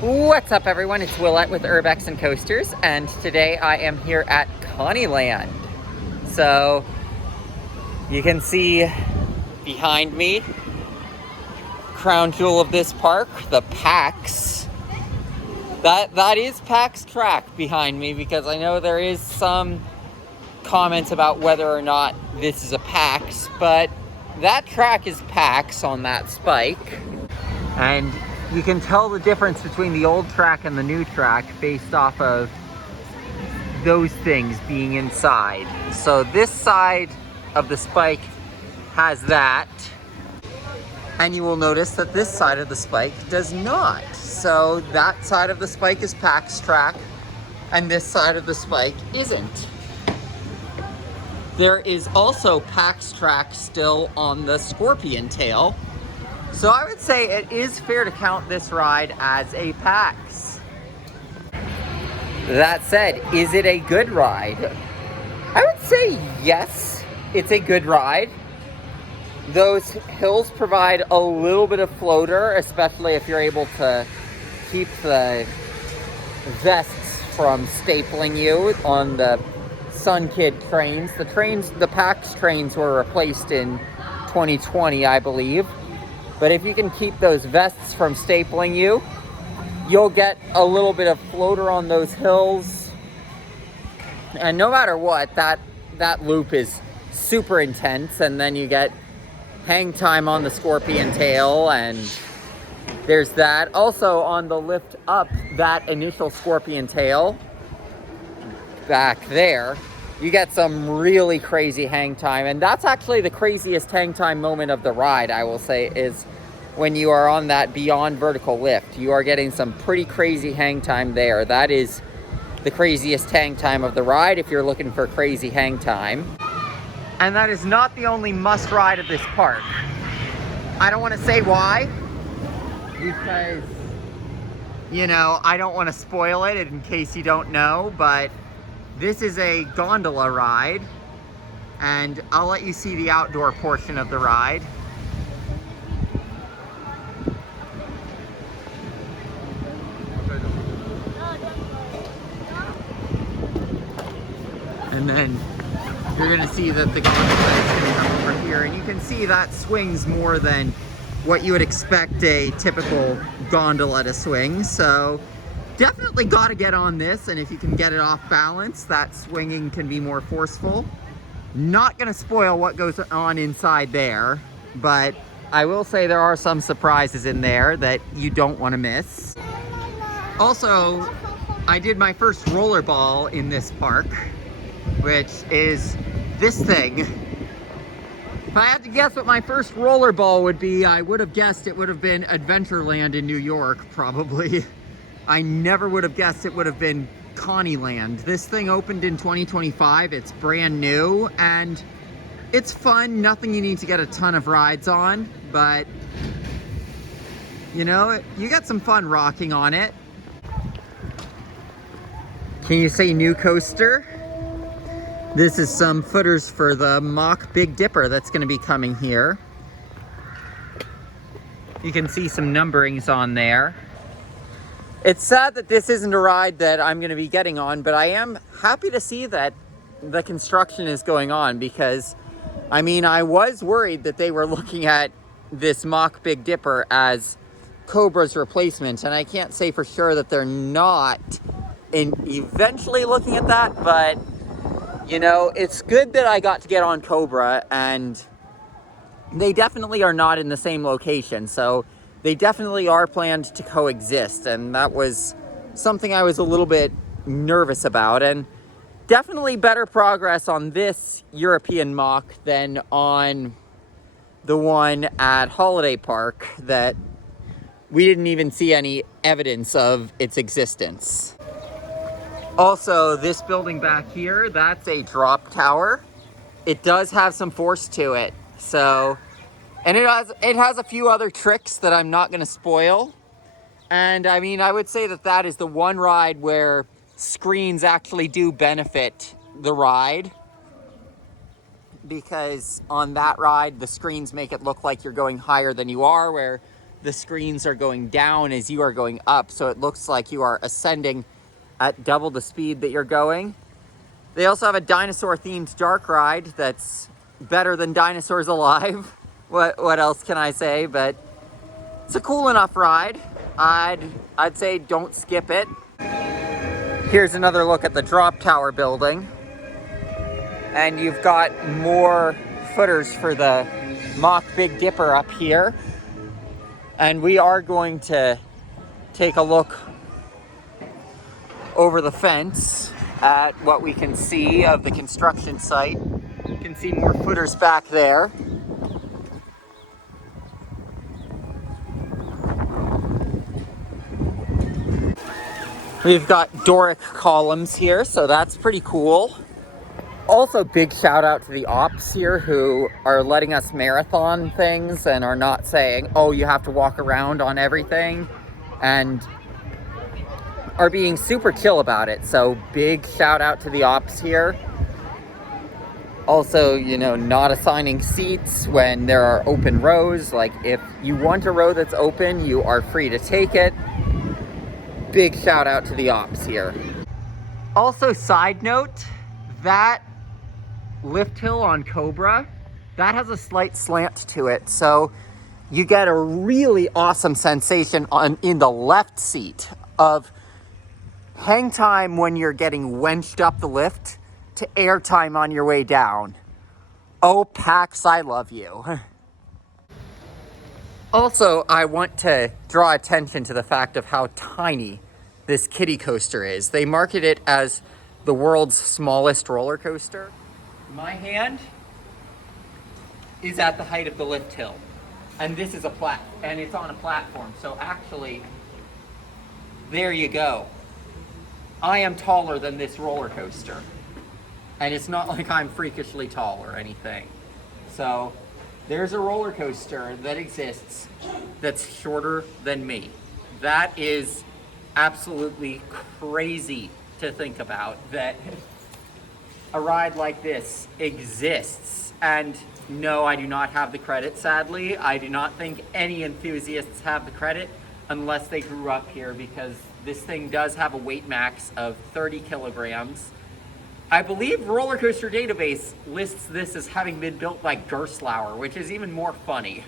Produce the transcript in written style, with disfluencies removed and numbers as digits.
What's up, everyone? It's Willette with Urbex and Coasters, and today I am here at Conny-Land. So you can see behind me, crown jewel of this park, the PAX. That is PAX track behind me, because I know there is some comments about whether or not this is a PAX, but that track is PAX on that spike. And you can tell the difference between the old track and the new track based off of those things being inside. So this side of the spike has that, and you will notice that this side of the spike does not. So that side of the spike is PAX track, and this side of the spike isn't. There is also PAX track still on the Scorpion Tail. So I would say it is fair to count this ride as a PAX. That said, is it a good ride? I would say yes, it's a good ride. Those hills provide a little bit of floater, especially if you're able to keep the vests from stapling you on the Sunkid trains. The PAX trains were replaced in 2020, I believe. But if you can keep those vests from stapling you, you'll get a little bit of floater on those hills. And no matter what, that loop is super intense. And then you get hang time on the Scorpion Tail, and there's that. Also on the lift up, that initial Scorpion Tail back there, you get some really crazy hang time, and that's actually the craziest hang time moment of the ride, I will say, is when you are on that beyond vertical lift. You are getting some pretty crazy hang time there. That is the craziest hang time of the ride if you're looking for crazy hang time. And that is not the only must ride of this park. I don't want to say why, because, you know, I don't want to spoil it in case you don't know, but this is a gondola ride, and I'll let you see the outdoor portion of the ride. And then you're gonna see that the gondola is gonna come over here, and you can see that swings more than what you would expect a typical gondola to swing. So definitely got to get on this, and if you can get it off balance, that swinging can be more forceful. Not going to spoil what goes on inside there, but I will say there are some surprises in there that you don't want to miss. Also, I did my first rollerball in this park, which is this thing. If I had to guess what my first rollerball would be, I would have guessed it would have been Adventureland in New York, probably. I never would have guessed it would have been Conny-Land. This thing opened in 2025. It's brand new, and it's fun. Nothing you need to get a ton of rides on, but you know, you got some fun rocking on it. Can you say new coaster? This is some footers for the Mach Big Dipper that's going to be coming here. You can see some numberings on there. It's sad that this isn't a ride that I'm going to be getting on, but I am happy to see that the construction is going on, because, I mean, I was worried that they were looking at this Mach Big Dipper as Cobra's replacement, and I can't say for sure that they're not eventually looking at that, but, you know, it's good that I got to get on Cobra, and they definitely are not in the same location, so they definitely are planned to coexist, and that was something I was a little bit nervous about, and definitely better progress on this European Mach than on the one at Holiday Park that we didn't even see any evidence of its existence. Also, this building back here, that's a drop tower. It does have some force to it, so... And it has a few other tricks that I'm not going to spoil. And I mean, I would say that that is the one ride where screens actually do benefit the ride. Because on that ride, the screens make it look like you're going higher than you are, where the screens are going down as you are going up, so it looks like you are ascending at double the speed that you're going. They also have a dinosaur-themed dark ride that's better than Dinosaurs Alive. What else can I say? But it's a cool enough ride. I'd say don't skip it. Here's another look at the drop tower building. And you've got more footers for the Mach Big Dipper up here. And we are going to take a look over the fence at what we can see of the construction site. You can see more footers back there. We've got Doric columns here, so that's pretty cool. Also, big shout out to the ops here who are letting us marathon things and are not saying, oh, you have to walk around on everything, and are being super chill about it. So big shout out to the ops here. Also, you know, not assigning seats when there are open rows. Like, if you want a row that's open, you are free to take it. Big shout out to the ops here. Also, side note, that lift hill on Cobra, that has a slight slant to it, so you get a really awesome sensation in the left seat of hang time when you're getting wenched up the lift to air time on your way down. Oh, Pax, I love you. Also, I want to draw attention to the fact of how tiny this kiddie coaster is. They market it as the world's smallest roller coaster. My hand is at the height of the lift hill, and this is and it's on a platform. So actually, there you go. I am taller than this roller coaster, and it's not like I'm freakishly tall or anything. So there's a roller coaster that exists that's shorter than me. That is absolutely crazy to think about, that a ride like this exists. And no, I do not have the credit, sadly. I do not think any enthusiasts have the credit unless they grew up here, because this thing does have a weight max of 30 kilograms. I believe Roller Coaster Database lists this as having been built by Gerstlauer, which is even more funny.